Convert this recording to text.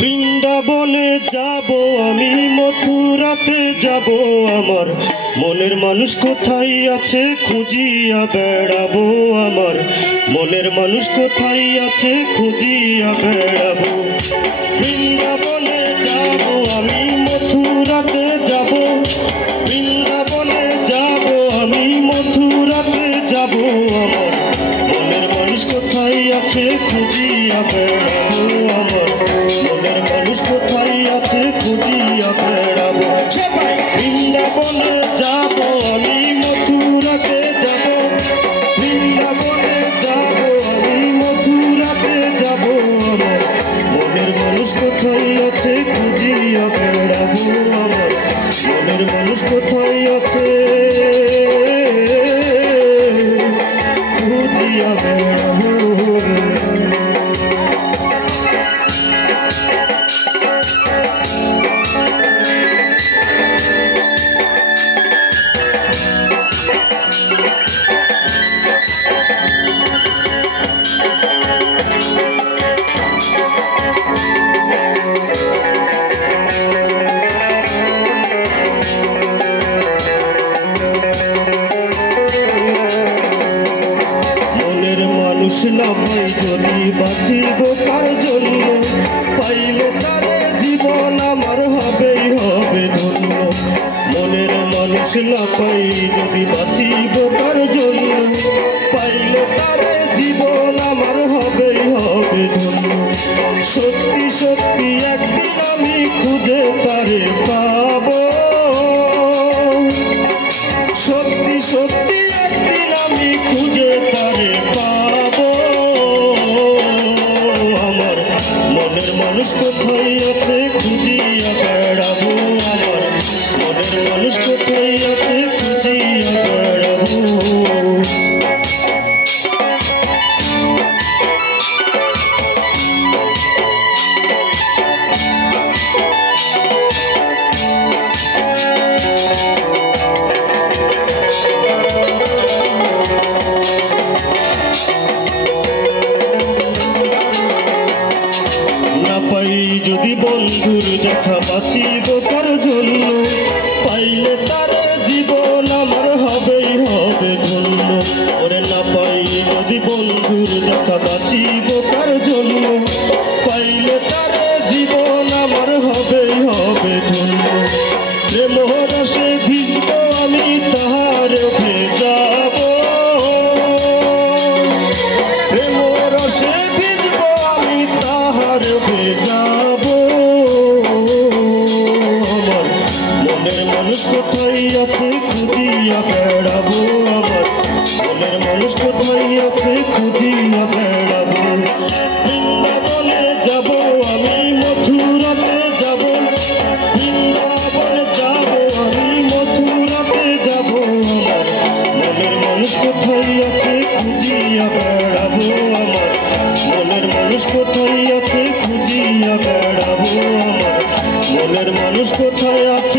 বৃন্দাবনে যাব আমি, মথুরাতে যাব আমার মনের মানুষ কোথায় আছে খুঁজিয়া বেড়াবো। আমার মনের মানুষ কোথায় আছে খুঁজিয়া বেড়াবো। বৃন্দাবনে যাব আমি, মথুরাতে যাব, বৃন্দাবনে যাব আমি, মথুরাতে যাব আমার মনের মানুষ কোথায় আছে খুঁজিয়া বেড়াবো। আমার মনের মানুষ কোথায় আছে খুঁজিয়া বেড়াবো। বৃন্দাবনে যাব আমি, মথুরাতে যাব, বৃন্দাবনে যাব আমি, মথুরাতে যাব আমার মনের মানুষ কোথায় আছে খুঁজিয়া বেড়াবো। আমার মনের মানুষ কোথায় আছে খুঁজিয়া বেড়াবো। মানুষ না পাই যদি বাঁচিব তার জন্য, পাইলে তার জীবন আমার হবেই হবে ধন্য। মনের মানুষ না পাই যদি বাঁচিব তার জন্য, পাইলে তার জীবন আমার হবেই হবে ধন্য। সত্যি সত্যি একদিন আমি খুঁজে তারে পাবো, সত্যি সত্যি একদিন আমি খুঁজে তারে পাবো। আমার মনের মানুষ কোথায় আছে খুঁজিয়া বেড়াবো। আমার মনের মানুষ কোথায় আছে খুঁজিয়া বেড়াবো। যদি বন্ধুর দেখা বাঁচিব তার জন্য, পাইলে তার জীবন আমার হবেই হবে ধন্য। ওরে না পাই যদি বন্ধুর দেখা বাঁচিব তার জন্য, পাইলে তার জীবন আমার হবেই হবে ধন্য। প্রেম রসে ভিজব আমি তাহার ভেজাব, প্রেম রসে ভিজব আমি তাহার ভেজাব। মানুষ কোথায় আছে খুঁজিয়া বেড়াবো। আমার মনের মানুষ কোথায় আছে খুঁজিয়া বেড়াবো। বৃন্দাবনে যাব আমি, মথুরাতে যাব, বৃন্দাবনে যাব আমি, মথুরাতে যাব আমার মনের মানুষ কোথায় আছে খুঁজিয়া বেড়াবো। আমার মনের মানুষ কোথায় আছে খুঁজিয়া বেড়াবো। আমার মনের মানুষ কোথায় আছে